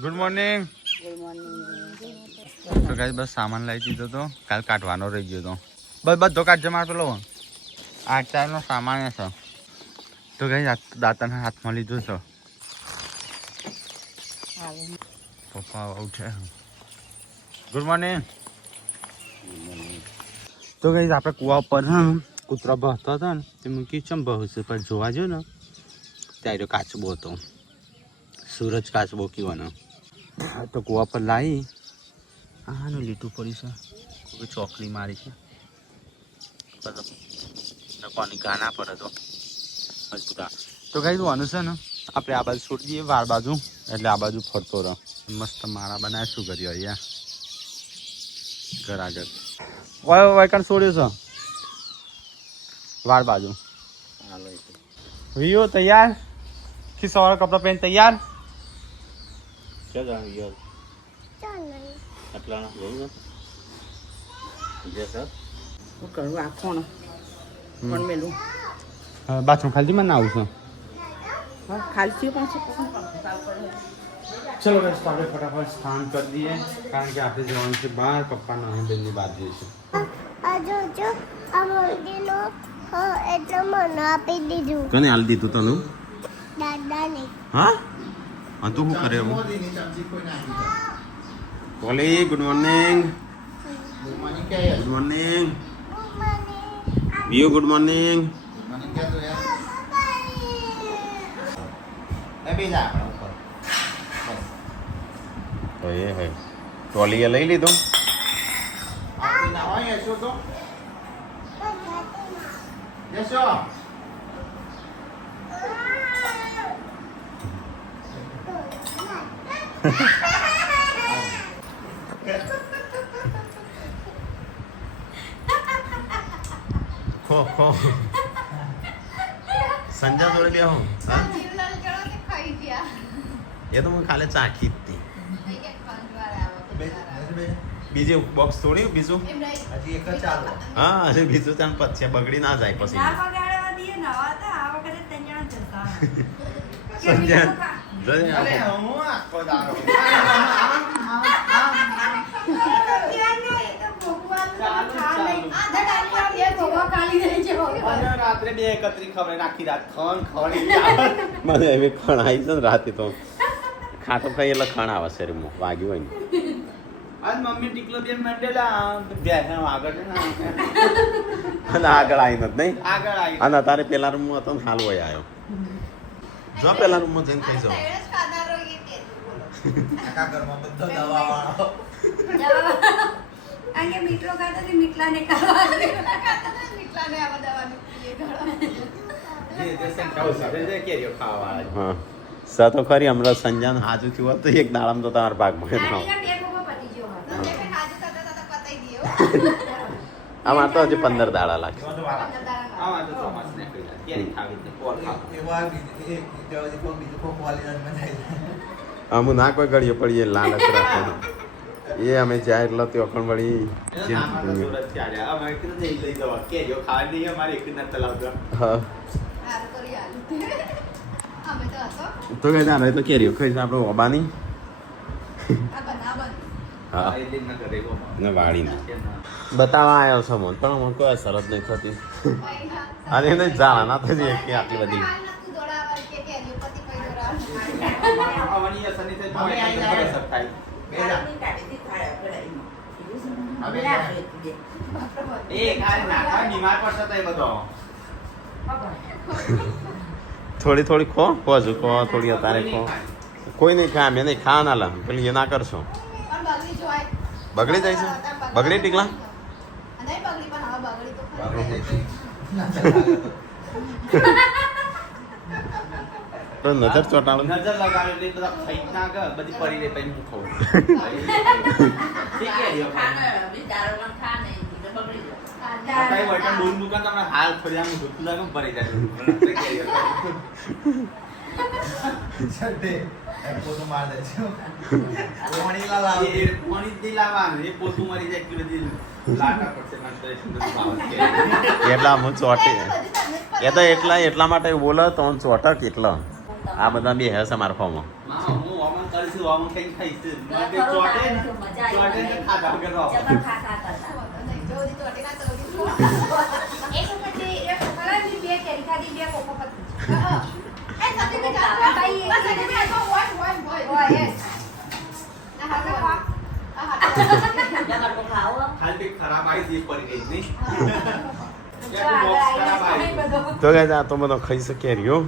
Good morning. તો guys બસ સામાન લાવી દીધો તો કાલ કાઢવાનો રહી ગયો તો બસ બધો કાઢજો માર પેલો આ ચારનો સામાન છે. તો ગાઈસ દાતાના હાથમાં લીધો છે. પપ્પા ઉઠે. Good morning. તો ગાઈસ આપણે કુવા ઉપર કૂતરો બહતો હતો ને તે મૂકી ચમ બહુ છે પણ જોવા જો ને ત્યારે કાચબો હતો. સૂરજ કાચબો કીવાનો તો કુવા પર લાવી આનું લીટું પડ્યું છે. કોઈ ચોકલી મારી છે કોની ગાના પડે તો મજબૂત. તો કઈ જોવાનું છે ને આપણે આ બાજુ છોડી દઈએ વાર બાજુ એટલે આ બાજુ ફરતો રહો. મસ્ત માળા બનાવે શું કર્યું અહીંયા ઘર આગળ વાયકણ છોડ્યું છે વાર બાજુ. વિયો તૈયાર कि सवार कपड़ा पहन तैयार क्या यार એટલા જોયું જે સર હું કરું આખો ને પણ મેલું બાથરૂમ ખાલી મને આવું છું. હા ખાલી પણ છે. ચલો બસ આપણે ફટાફટ સ્નાન કરી દઈએ કારણ કે આપણે જવાનું છે બહાર. પપ્પા ના બેનની બહાર જઈએ છે. એટલે મને આપી દીધું. કોને હાલ દીધું તને? દાદાને. હા હા તું શું કરે? કોલી ગુડ મોર્નિંગ. ગુડ મોર્નિંગ વ્યુ. Good morning. ટ્રોલી લઈ લીધું. ખો ખો સંજા જોડે લે હું એ તો હું ખાલી ચાખી જ હતી. બીજું બોક્સ થોડી બીજું હા હજી બીજું ત્યાં પછી બગડી ના જાય પછી સંજય રાત્રે બે એકત્રી ખબર નાખી રાત ખણ મને એવી ખણ આવી છે ને રાતે તો ખાટો ખાઈ એટલે ખણ આવે શરીરમાં વાગ્યું હોય ને. આજ મમ્મી ટીકલો બેન મંડેલા બેસણ આગળ અને આગળ આવી નથી નહીં આગળ આવી અને તારે પેલા રૂમમાં હતો ને હાલ હોય આવ્યો જો પેલા રૂમમાં જઈને ખાઈ જાવ. આખા ઘરમાં બધો દવા વાળો આગે મીઠો ખાતો થી મીઠલાને ખાવા મીઠલાને આવા દવાનું હા સા તો ખરી હમણાં સંજાન હાજુ થયું હોત તો એક દાડામાં તો તમારા ભાગમાં આમાં તો હજી 15 દાડા લાગે. અમુ ના કોઈ ઘડીએ પડીએ લાલચ રાખવાનો એ અમે જાય એટલે તે અખણ વળી તો કઈ ના તો કેરીઓ ખાઈ આપણે ઓબાની હા ને વાળી બતાવવા આવ્યો છો મને પણ મને કોઈ અસર જ નહીં થતી. અરે એને જાણ ના થતી કે આટલી બધી થોડી થોડી ખો હજુ ખો થોડી અત્યારે ખો કોઈ નહીં ખા મેં નહીં ખા ના લા પેલી એ ના કરશો બગડી જાય છે. બગડી ટીકલા તો નજર ચોટાડો નજર લગાડો એટલે બધા ફઈક ના કે બધી પડી રે પછી હું ખાઉં ઠીક છે યો ખાના ખાને બગડી જાય કઈ વટન દૂર મુકા તમને હાલ થોડી આમ દુખલા કેમ પડી જાય છડે પોતો માર દે છે પાણી લાવ એ પાણી દી લાવવાનું એ પોતું મરી જાય કે બધી લાટા પડશે નંતર સુંદર ભાવ એટલા હું ચોટી એ તો એટલા માટે બોલો તો ચોટક એટલા આ બધા બે હે છે મારા ફોર્મમાં માં હું આમાં કરીશું આમાં કઈ ખાઈશું મને ચોટે ને ચોટે ને ખાધા વગર આવો. જબર ખા કરતા એક વખત એક ફરાળી બે કેરી ખાધી બે કોકો પતી એ સાથે કે કાકા ભાઈ બસ સાથે કે ઓય યસ ના હા જગર તો ખાઓ ખાલી ખરાબ આવી દી પડી ગઈ નહીં. તો ગાઈસ આ તો બધો ખાઈ શકીએ રહ્યો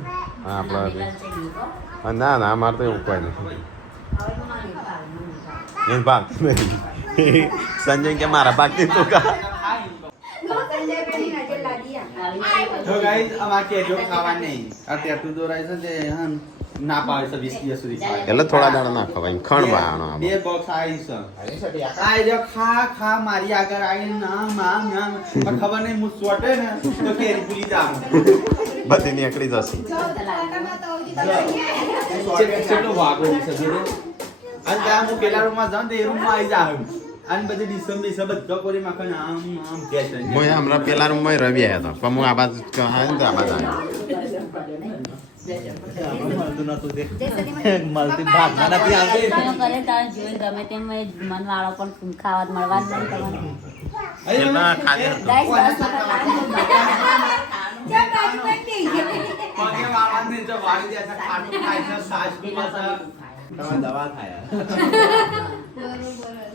આપણા ના ના અમારે તો એવું કોઈ નથી એમ ભાગ નહીં સંજય કે મારા ભાગની તો કા સંજય બેની નજર લાગી તો ગાઈસ અમાર કેરીઓ ખાવા નહીં અત્યારે તું દોરાય છે તે હન ના પાડે છે 20 દિવસ સુધી ખાય. એટલે થોડા દાડા ના ખવાય ખણ બાવાનો બે બોક્સ આવી છે આ જો ખા મારી આગળ આવીને નામ પણ ખબર નહીં હું સોટે ને તો કેરી ભૂલી જામ. બધી નીકળી જશે કેટલો વાગો છે જોડે અને ત્યાં હું પેલા રૂમમાં જાઉં તો એ રૂમમાં આવી જાઉં અને બધી ડિસેમ્બર બધો કોરી માખણ આમ ગેસ હું હમણાં પેલા રૂમમાં રવિ આવ્યા હતા પણ હું આ બાજુ આવ્યો ને તો આ બાજુ આવ્યો મળતું નતું તે મળતી ભાગમાં નથી આવતી. કરે તારે જોઈને ગમે તેમ મન વાળો પણ ખાવા મળવા જ નહીં તમને કેટલા ખાધે ગાઈસ બસ પગે વાળવાને જો વાળી દે છે ખાટું ખાય છે સાસ પીવે છે તમે દવા ખાયા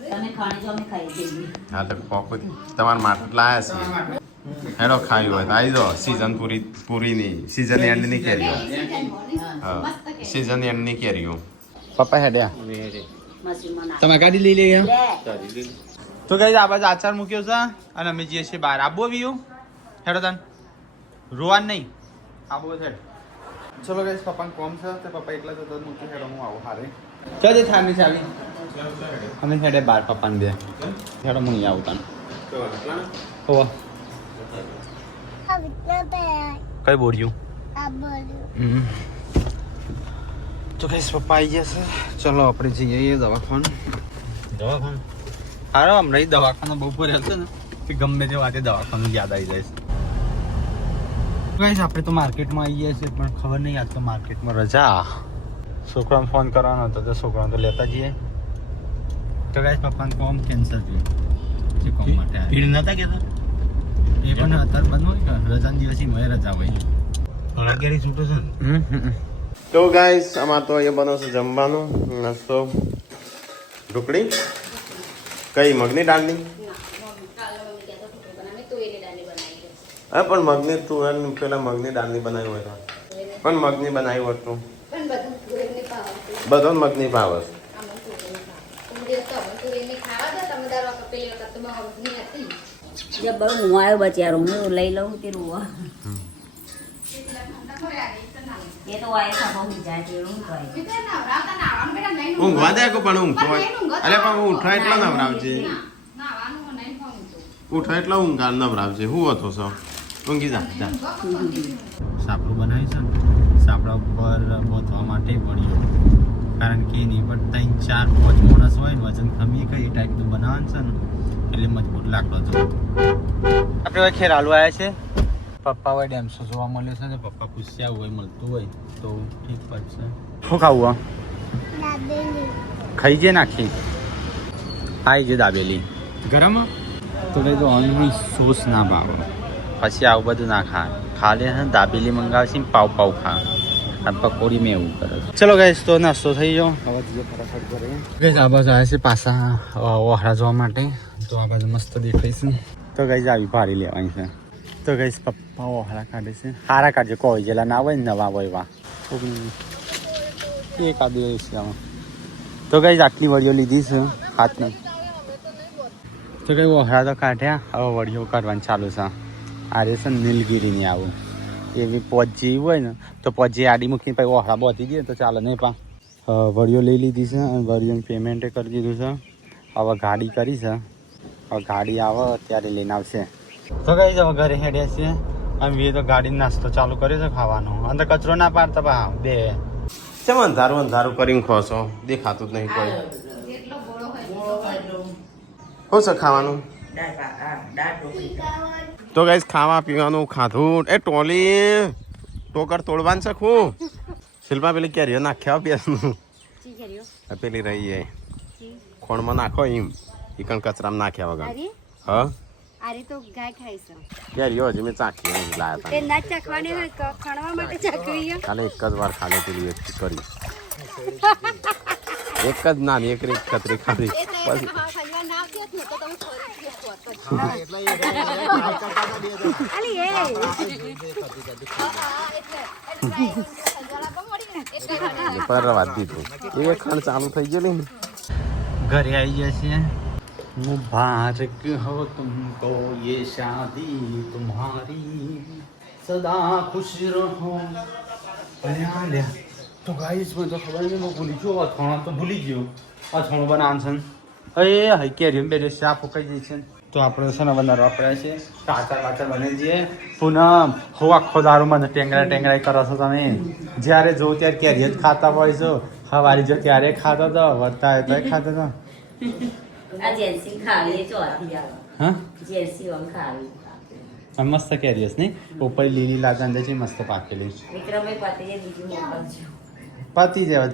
તમે ખાણી જો અમે ખાઈ જઈએ હા તો પોપટ તમારા માટે લાયા છે હેડો ખાયું હોય તો આવી જાઓ સીઝન પૂરીની સીઝન એન્ડની કેરીઓ હા સીઝન એન્ડની કેરીઓ પપ્પા હેડ્યા મશીનમાં નાખ તમે ગાડી લઈ લઈએ લે તો ગાઈસ આ બાજુ આચાર મૂક્યો છે અને અમે જઈએ છીએ બહાર આબો વ્યુ હેડો તન રોવાન નહીં આબો હેડ ચલો ગાઈસ પપ્પાને કોમ છે તો પપ્પા એકલા જતો મૂકી હેડો હું આવું હારે ચાલ જે થાની ચાવી અમે હેડે બાર પપ્પાને દે હેડો હું અહીં આવું તન ઓ કઈ બોર્યું આ બોલ્યું તો ગાઈસ પપ્પા આવી ગયા છે ચલો આપણે જઈએ દવાખાને હારો હમણાં દવાખાના બહુ ભરેલ છે ને કે ગમે તે વાતે દવાખાનું યાદ આવી જાય છે ગાઈસ આપણે તો માર્કેટમાં આવી ગયા છીએ પણ ખબર નહીં આજ તો માર્કેટમાં રજા છોકરાને ફોન કરવાનો હતો તો છોકરાને તો લેતા જઈએ તો ગાઈસ પપ્પાને કોમ કેન્સલ થયું જે કોમ માટે ભીડ નતા કહેતા એ પણ અત્યારે બંધ હોય ને રજાના દિવસે મળે રજા હોય અગિયારી છૂટો છે ને તો ગાઈસ અમારે તો એ બનાવશે જમવાનું નાસ્તો ઢોકળી કઈ મગની દાળની હા પણ મગની તું પેલા મગની દાળની બનાવી હોય તો પણ મગની બનાવી હોત તું બધો મગની ભાવ જબ બહુ હું આવ્યો બચારો હું લઈ લઉં તે રૂવા એ તો આય ખાવા હું જાય તે રૂમ કરે ઊંઘવા દે કે પણ ઊંઘતો હોય અરે પણ ઉઠો એટલા નવરાવજે ઉઠો એટલા ઊંઘા નવરાવજે હું હતો છો ઊંઘી જા સાપડું બનાવ્યું છે ને સાપડા ઉપર બોધવા માટે પડ્યો કારણ કે એની પર 3, 4, 5 માણસ હોય ને વજન ખમી કઈ ટાઈપનું બનાવવાનું છે ને એટલે મજબૂત લાકડો છે આપણે હવે ખેર હાલવા આવ્યા છે પપ્પા હોય ડેમસો જોવા મળે છે ને પપ્પા પૂછ્યા હોય મળતું હોય તો ઠીક પડશે શું ખાવું દાબેલી ખાઈ જે નાખી ખાઈ જે દાબેલી ગરમ તો લઈ તો અનની સોસ ના ભાવે પછી આવું બધું ના ખા ખાલી છે દાબેલી મંગાવશે પાવ ખા અને પકોડી મેં એવું કરે ચલો ગઈશ તો નાસ્તો થઈ ગયો હવે બીજો ફટાફટ કરે ગઈશ આ બાજુ આવ્યા છે પાછા ઓહરા જોવા માટે તો આ બાજુ મસ્ત દેખાય છે તો ગઈશ આવી ભારી લેવાની છે તો ગઈશ પપ્પા ઓહરા કાઢે છે હારા કાઢજે કોઈ જેલા ના હોય ને નવા હોય વા એક આદુ છે આમાં તો ગઈશ આટલી વડીઓ લીધી છે હાથને તો કઈ ઓહરા તો કાઢ્યા હવે વડીઓ કાઢવાની ચાલુ છે આ છે નીલગીરીની આવું એવી પોચી હોય ને તો પોચી આડી મૂકીને પછી ઓહરા બાંધી દઈએ તો ચાલે નહીં પા વડીઓ લઈ લીધી છે અને વડીઓનું પેમેન્ટે કરી દીધું છે હવે ગાડી કરી છે હવે ગાડી આવે ત્યારે લઈને આવશે તો કઈ હવે ઘરે હેડ્યા છીએ અમે તો ગાડીનો નાસ્તો ચાલુ કર્યો છે ખાવાનો અંદર કચરો ના પાડતા બા બે ચમ અંધારું અંધારું કરીને ખોશો દેખાતું જ નહીં કોઈ શું છે ખાવાનું તો ગાઈસ ખાવા પીવાનું ખાધું એ ટોલી ટોકર તોડવાનું છે ખૂબ શિલ્પા પેલી કેરીઓ નાખ્યા બેસનું કેરીઓ આ પેલી રહી એ ખોણમાં નાખો એમ ઈકણ કચરામાં નાખ્યા વગર અરે હા આરી તો ગાય ખાઈ છે કેરીઓ હજી મેં ચાખી નહીં લાયા તે હતા ના ચાખવાની હોય ખણવા માટે ચાખવી છે. ખાલી એક જ વાર ખાલી પેલી એક કરી એક જ નાની એક રીત કતરી ખાધી પછી અલી એ પરવા દીધું એ ખણ ચાલુ થઈ ગયેલી ને ઘરે આવી ગયા છીએ મુબારક હો તુમકો ये शादी तुम्हारी सदा खुश રહો અલ્યા લ્યા તો ગાઈસ મને તો ખબર નહીં હું ભૂલી ગયો અથાણો તો ભૂલી ગયો અથાણો બનાવવાનું છે અરે હઈ કેરી બે શાક ફૂકાઈ જાય છે તો આપણે છે ને બનાવવા પડે છે કાચા કાચા બને છે પૂનમ હો આખો દારૂ મને ટેંગરા કરો છો તમે જ્યારે જોઉં ત્યારે કેરી જ ખાતા હોય છો સવારે જો ત્યારે ખાતા તો વધતા હોય તો ખાતા તો આ જેન્સી ખાવી ચોથી આવે હા જેન્સી ઓમ ખાવી આ મસ્ત કેરી છે નહીં ઉપર લીલી લાગા અંદર છે મસ્ત પાકેલી વિક્રમભાઈ પતિએ બીજું મોકલજો પતી જાય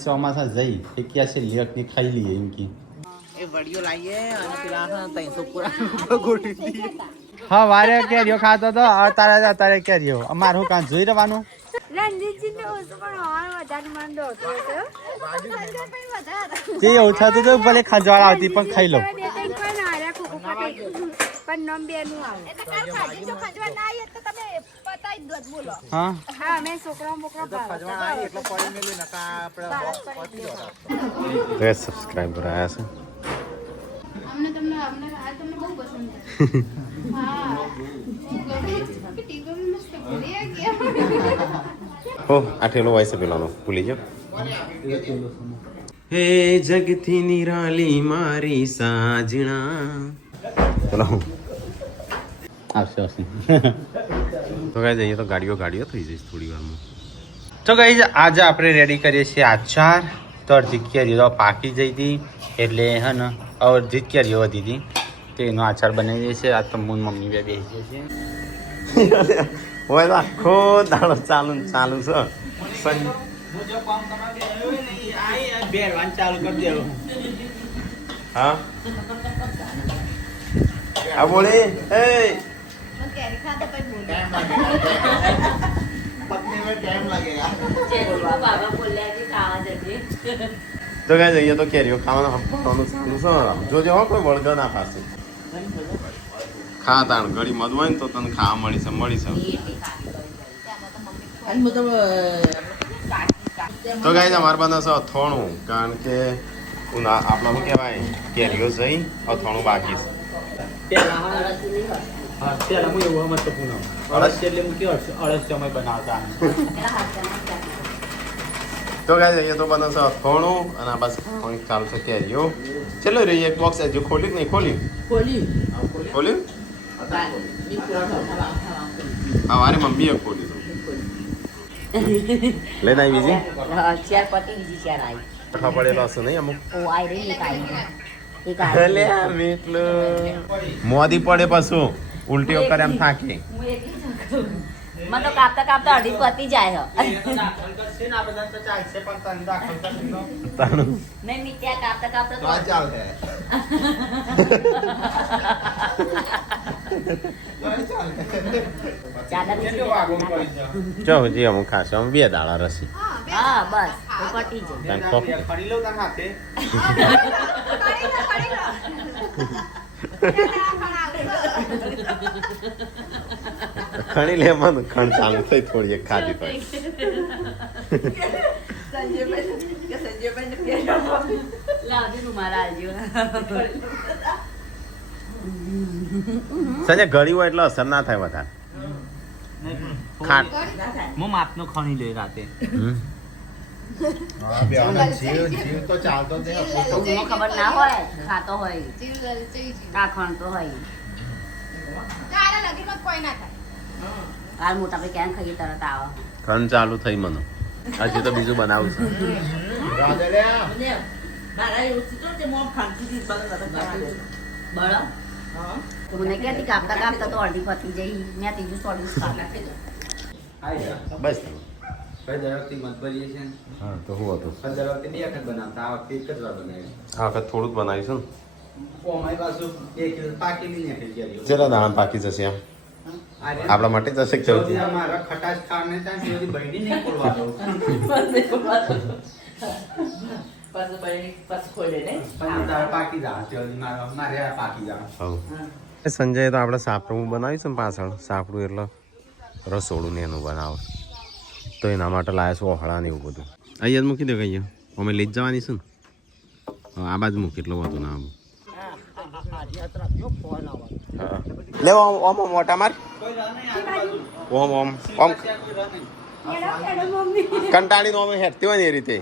ચોમાસા જઈ એક્યા છે લેકની ખાઈ લઈએ એમ કે હા વારે કેરીઓ ખાતો તો અત્યારે કેરીઓ અમારું કાં જોઈ રહેવાનું જે એવું થતું તો ભલે ખંજવાળ આવતી પણ ખાઈ લઉં હા સબસ્ક્રાઈબર આવ્યા છે હો આઠેલો હોય છે પેલાનો ભૂલી જાઓ હે જગથી નિરાલી મારી સાજણા ચલો આવશે તો કઈ જઈએ તો ગાડીઓ થઈ જઈશ થોડી વારમાં તો કઈ આજે આપણે રેડી કરીએ છીએ આચાર તો અડધી કેરીઓ તો પાકી જઈ હતી એટલે હે ને અડધી જ કેરીઓ વધી હતી તો એનો આચાર બનાવીએ છીએ આ તો હું મમ્મી બે બેસી છીએ હોય તો આખો દાડો ચાલુ છે હા આ બોલે એ બાબા બોલ્યા કે ખાવા જજે તો કઈ જઈએ તો કેરીઓ ખાવાનું હપવાનું ચાલુ છે જોજે હો કોઈ વળગર ના પાસે ખા તાણ ઘડી મધ હોય ને તો તને ખાવા મળી છે તો ગાઈસ અમારે બનાવશે અથોણું કારણ કે આપણા શું કહેવાય કેરીઓ જઈ અથોણું બાકી છે પેલા હું એવું મત પૂનમ અળસ એટલે હું કેવો અળસ સમય બનાવતા તો ગાઈસ અહીંયા તો બનાવશે અથોણું અને આ બસ ખાવાનું ચાલુ છે કેરીઓ ચલો રહી એક બોક્સ હજુ ખોલી કે નહીં ખોલ્યું હા મારી મમ્મીએ ખોલી લઈને આવી બીજી ચાર પતિ બીજી ચાર આવી ખબર પડેલો હશે નહીં અમુક ઓ આઈ રહી એક આવી એટલે મોદી પડે પાછું ઉલટીઓ કરે એમ થાકી મને તો કાપતા કાપતા અઢી પતી જાય નહીં મી ત્યાં કાપતા કાપતા જો હજી અમુક ખાશે અમે 2 દાડા રસી હા બસ તો પતી જાય ખણી લે મને ખણ ચાલુ થઈ થોડી એક ખાધી તો સંજય ઘડી હોય એટલે અસર ના થાય વધારે ખાટ હું માપનો ખણી લઈ રાતે ખબર ના હોય ખાતો હોય કાખણ તો હોય કાલ મોટા ભાઈ ક્યાં ખાઈએ તરત આવો ખણ ચાલુ થઈ મને હજી તો બીજું બનાવું છે મને ક્યાંથી કાપતા કાપતા તો અડધી પતી જઈ મેં ત્રીજું સોડ્યું બસ ભાઈ દર વખતે મત ભરીએ છે ને હા તો શું હતું પણ દર વખતે 2 વખત બનાવતા આ વખતે 1 જ વાર બનાવ્યું આ વખત થોડું જ બનાવીશું ઓ અમારી પાછું 2 કિલો પાકી બી નહીં થઈ ને જેટલા દાણા પાકી જશે આમ આપણા માટે જશે કે જલ્દી જલ્દી અમારા ખટાશ ખાને ત્યાં સુધી બહેની નહીં ખોલવા દો પણ તારે પાકી જા જલ્દી મારે આ પાકી જા હવ સંજય તો આપણે સાપડું બનાવીશું ને પાછળ સાપડું એટલે રસોડું ને એનું બનાવે તો એના માટે લાયા છું ઓહળા ને એવું બધું અહીંયા જ મૂકી દે કહીએ અમે લઈ જ જવાની છે ને આ બાજુ મૂકી એટલું બધું ના આવું લે ઓમ મોટા માર ઓમ ઓમ ઓમ કંટાળીને ઓમ હેઠતી હોય ને એ રીતે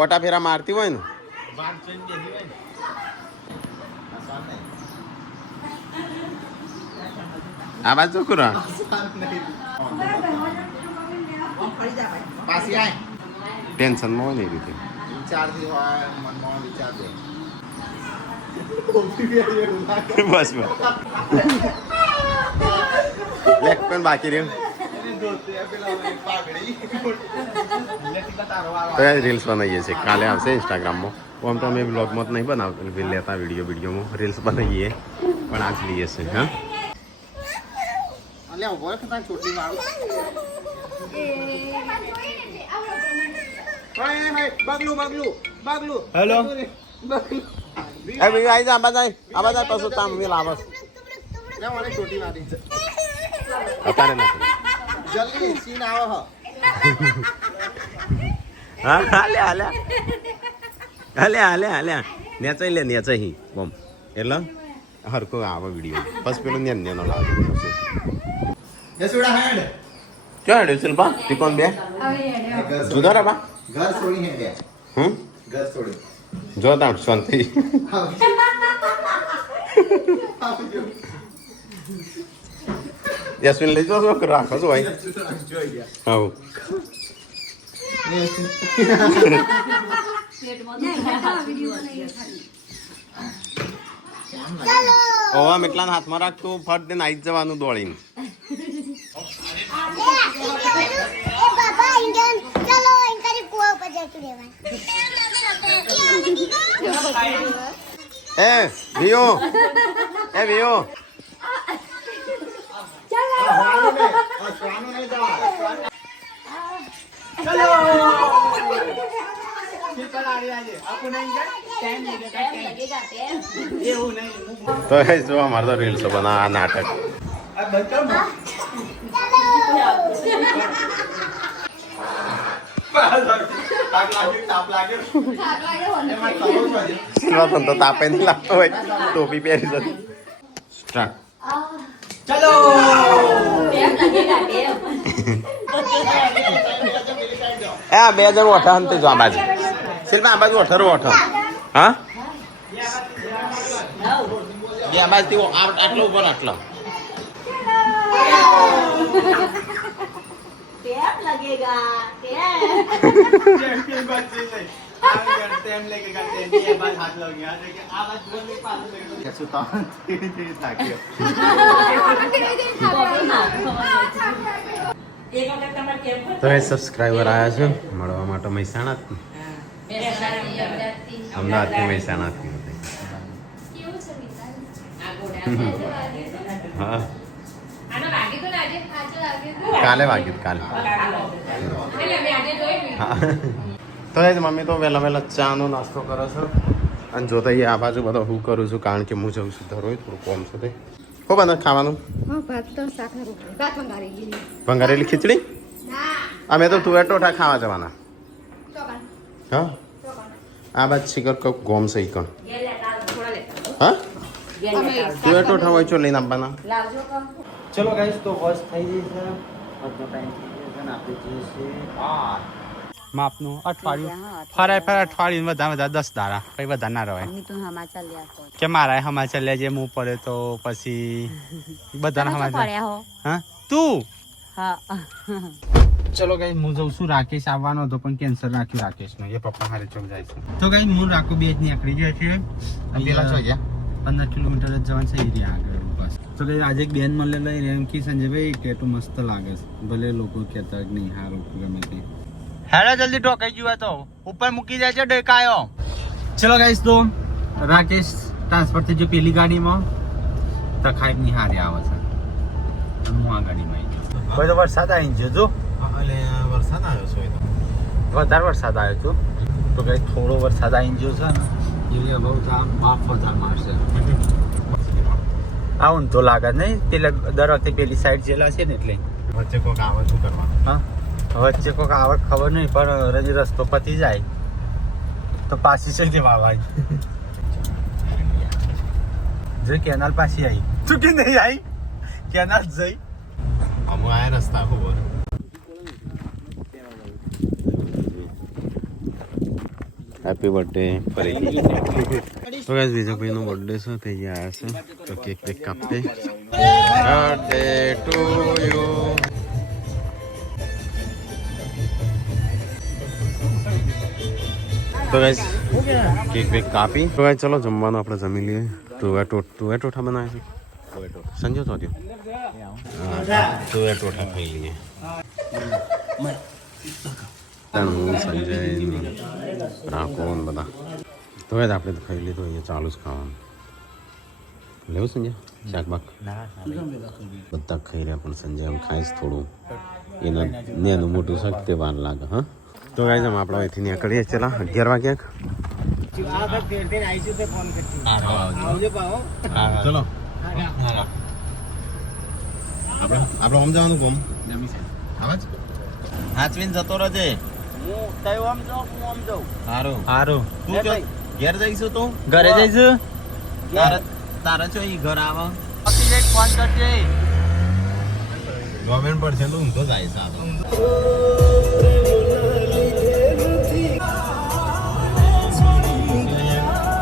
ઓટા ફેરા મારતી હોય ને આ બાજુ છોકરા ટેન્શનમાં હોય ને એ રીતે બસ લેખ પણ બાકી રહ્યું તો રીલ્સ બનાવીએ છીએ કાલે આવશે ઇન્સ્ટાગ્રામમાં આમ તો અમે બ્લોગમાં જ નહીં બનાવતા લેતા વિડીયોમાં રીલ્સ બનાવીએ પણ આજ લઈએ છીએ હા હેલો આવી જા આ બધા પાછું તામ મેલ આવસ અત્યારે નથી જલ્દી સીન આવો હા હાલ્યા નેચાઈ લે નેચાઈ બમ એટલે હરકો આવે વિડીયો બસ પેલું નેનો લાવે જસુડા હેડ ક્યાં હેડ્યો શિલ્પા ટીકોન બે જુદા રે બા ઘર છોડી હે બે ઘર છોડી જો તાણ શાંતિ યશવિન લઈ જાઓ છો રાખો છો ભાઈ હા ઓવા મેટલાના હાથમાં રાખતું ફટ દે નાઈ જવાનું દોડીને એ બાબા ઇન્ડિયન ચલો ઇનકરી કુવા ઉપર જતું રહેવાય એ વિયો તો એ જો અમારે તો રીલ્સો બના આ નાટક સિલ્વા તો તાપે નહીં લાગતો હોય ટોપી પહેરી જતી સ્ટાર્ટ ચલો એ આ બે જણ ઓઠા અંતે જો આ બાજુ શિલ્પા આ બાજુ ઓઠરો ઓઠો હા બે આ બાજુ આટલો ઉપર આટલો તો એ સબસ્ક્રાઈબર આવ્યા છે મળવા માટે મહેસાણા અમદાવાદથી મહેસાણાથી હા કાલે વાગ્યું કાલે હા તો એ જ મમ્મી તો વહેલા વહેલા ચાનો નાસ્તો કરો છો અને જોતા આ બાજુ બધો હું કરું છું કારણ કે હું જઉં છું ધરોય થોડું કોમ છે તે હો બને ખાવાનું ભંગારેલી ખીચડી અમે તો તુવેર ટોઠા ખાવા જવાના હા આ બાદ શિખર કપ ગોમ છે ઈ કણ હા તુવેર ટોઠા હોય છો લઈને આપવાના ચલો ગાઈસ તો વોશ થઈ ગઈ છે બધો ટાઈમ થઈ ગયો છે ને આપણે જઈએ છીએ માપનું અઠવાડિયું ફરાય અઠવાડિયું વધારે 10 દાડા કઈ વધારે ના રવાય કે મારા સમાચાર લેજે હું પડે તો પછી બધાના સમાચાર હા તું ચલો ગાઈસ હું જઉં છું રાકેશ આવવાનો હતો પણ કેન્સલ રાખ્યું રાકેશનો એ પપ્પા હારે ચોક જાય છે તો ગાઈસ હું રાખું બે જ નીકળી જાય છે પેલા છો ગયા 15 કિલોમીટર જ જવાનું છે એરિયા આગળ બસ તો કઈ આજે એક બેન મળે લઈને એમ કી સંજયભાઈ ટેટુ મસ્ત લાગે છે ભલે લોકો કહેતા કે નહીં હારું ગમે તે હેડો જલ્દી ઢોકાઈ ગયું હોય તો ઉપર મૂકી દેજો ડેકાયો ચલો ગાઈસ તો રાકેશ ટ્રાન્સફર થઈ ગયો પેલી ગાડીમાં તો ખાઈ ની હારી આવે છે હું આ ગાડીમાં આવી ગયો કોઈ તો વરસાદ આવી ગયો જો વરસાદ આવ્યો છે વધારે વરસાદ આવ્યો હતો તો કઈ થોડો વરસાદ આવી ગયો છે ને એ બહુ આમ બાપ વધારે મારશે આવું તો લાગે નહીં પેલા દર વખતે પેલી સાઈડ જેલા છે ને એટલે વચ્ચે કોઈક આવે શું કરવા હા વચ્ચે કોઈક આવક ખબર નહીં પણ રજી રસ્તો પતી જાય તો પાછી છે કે ભાઈ જો કેનાલ પાછી આવી તું કે નહીં આવી કેનાલ જઈ અમુ આયા રસ્તા ખબર હેપી બર્થડે ફરી તો ગાઈસ વિજયભાઈનો બર્થડે છે તે અહીંયા આવ્યા છે તો કેક વેક કાપતે બર્થડે ટુ યુ તો ગાઈસ કેક વેક કાપી તો ગાઈસ ચલો જમવાનું આપણે જમી લઈએ તુવે ટોઠા બનાવે છે સંજો તો દો તુવે ટોઠા ખાઈ લઈએ હું સંજય રાખો ને બધા તો જ આપણે તો ખાઈ લીધું અહીંયા ચાલુ જ ખાવાનું લેવું સંજય શાકબાક બધા ખાઈ રહ્યા પણ સંજય આમ ખાઈશ થોડું એના નેનું મોટું શક્તિ વાર લાગે હા તો ગાઈસ અમે આપણે અહીંથી નીકળીએ ચલા 11 વાગ્યા ચલો આપણે આમ જવાનું કોમ આવાજ હાચવીને જતો રહેજે હારું તું ઘેર જઈશું તું ઘરે જઈશું તારા છો ઈ ઘર આવા ફોન કરજે ગવર્મેન્ટ પર છે તો ઊંધો જાય સાતો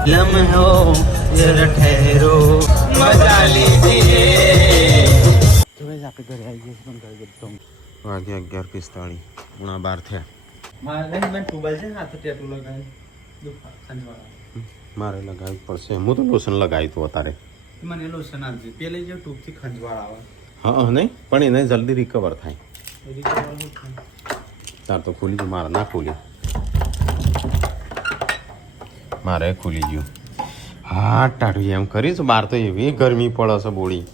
લમ્હો જરા ઠહેરો મજા લીજીએ તો ગાઈસ આપણે ઘરે આવી ગਏ પણ ઘરે બધું વાગે 11:45 ઉણા 12 થયા મારે લગાવવું પડશે હું તો લોશન લગાવી તું અત્યારે મને લોશન આપજે પેલે જે ટૂંકથી ખંજવાળ આવે હા નહીં પણ એને જલ્દી રિકવર થાય તાર તો ખુલી ગયું મારે ના ખુલ્યું મારે ખુલી ગયું હા ટાઢું એમ કરીશ બહાર તો એવી ગરમી પડે છે બોડી